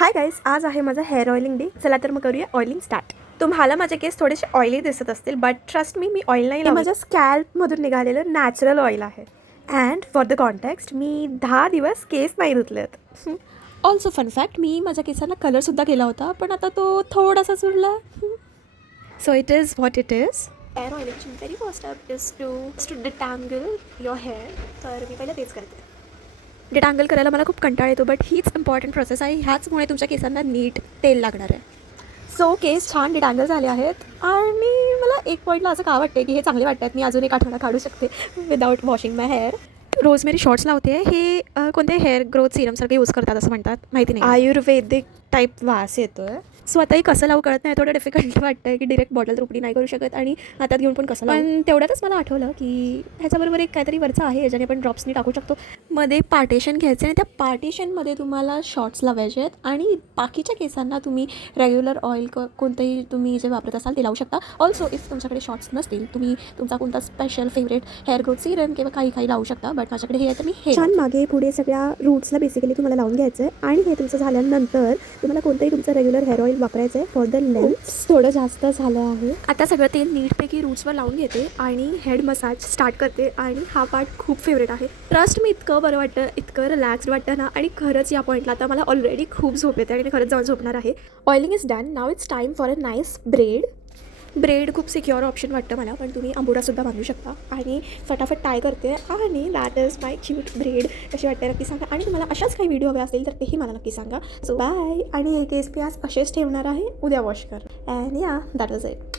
Hi guys, आज आहे माझा हेअर ऑइलिंग डे. चला तर मग करूया ऑइलिंग स्टार्ट. तुम्हाला माझे केस थोडेसे ऑइली दिसत असतील, बट ट्रस्ट मी ऑइल नाही लावत. माझ्या स्कॅल्पमधून निघालेलं नॅचरल ऑइल आहे. अँड फॉर द कॉन्टेक्स्ट, मी 10 दिवस केस नाही धुतलेत. ऑल्सो फन फॅक्ट, मी माझ्या केसांना कलरसुद्धा केला होता, पण आता तो थोडासा सुरला. So it is what it is. Hair ऑइलिंगची very first step is to detangle your hair. तर मी पहिलं तेच करते. डिटँगल करायला मला खूप कंटाळा येतो, बट हीच इम्पॉर्टंट प्रोसेस आहे. ह्याचमुळे तुमच्या केसांना नीट तेल लागणार आहे. सो केस छान डिटँगल झाले आहेत आणि मला एक पॉईंटला असं का वाटते की हे चांगले वाटत आहेत. मी अजून एक आठवडा काढू शकते विदाऊट वॉशिंग माय हेअर. रोजमेरी शॉर्ट्स लावते. हे कोणते हेअर ग्रोथ सिरमसारखे यूज करतात असं म्हणतात, माहिती नाही. आयुर्वेदिक टाईप वास येतो आहे. सो आता कसं लावू कळत नाही. थोडं डिफिकल्ट वाटतं की डिरेक्ट बॉटल रुपडी नाही करू शकत आणि हातात घेऊन पण कसं. पण तेवढ्यातच मला आठवलं की ह्याच्याबरोबर एक काहीतरी वरचं आहे ज्याने आपण ड्रॉप्सनी टाकू शकतो. मध्ये पार्टिशन घ्यायचं आणि त्या पार्टिशनमध्ये तुम्हाला शॉर्ट्स लावायचे आहेत आणि बाकीच्या केसांना तुम्ही रेग्युलर ऑइल कोणतंही तुम्ही जे वापरत असाल ते लावू शकता. ऑल्सो इफ तुमच्याकडे शॉर्ट्स नसतील, तुम्ही तुमचा कोणता special favourite hair growth Serum किंवा काही लावू शकता. बट माझ्याकडे हे आहे तर मी हे छान मागे पुढे सगळ्या रूट्सला बेसिकली तुम्हाला लावून घ्यायचं आहे. आणि हे तुमचं झाल्यानंतर तुम्हाला कोणतंही तुमचं रेग्युलर हेअर ऑइल वापरायचं आहे. फॉर द लेंथ थोडं जास्त झालं आहे. आता सगळं तेल नीटपैकी रूट्सवर लावून घेते आणि हेड मसाज स्टार्ट करते. आणि हा पार्ट खूप फेवरेट आहे. ट्रस्ट मी, इतकं बरं वाटतं, इतकं रिलॅक्स्ड वाटतं ना. आणि खरंच या पॉईंटला आता मला ऑलरेडी खूप झोप येते आणि मी खरंच जाऊन झोपणार आहे. Oiling is done. Now it's time for a nice bread खूप सिक्युअर ऑप्शन वाटतं मला, पण तुम्ही अंबुडासुद्धा बांधू शकता. आणि फटाफट टाय करते आणि that is my cute bread. कशी वाटते नक्की सांगा. आणि तुम्हाला अशाच काही व्हिडिओ हवे असतील तर तेही मला नक्की सांगा. So bye. आणि हे केस मी आज असेच ठेवणार आहे, उद्या वॉश कर. अँड या, दॅट वॉज इट.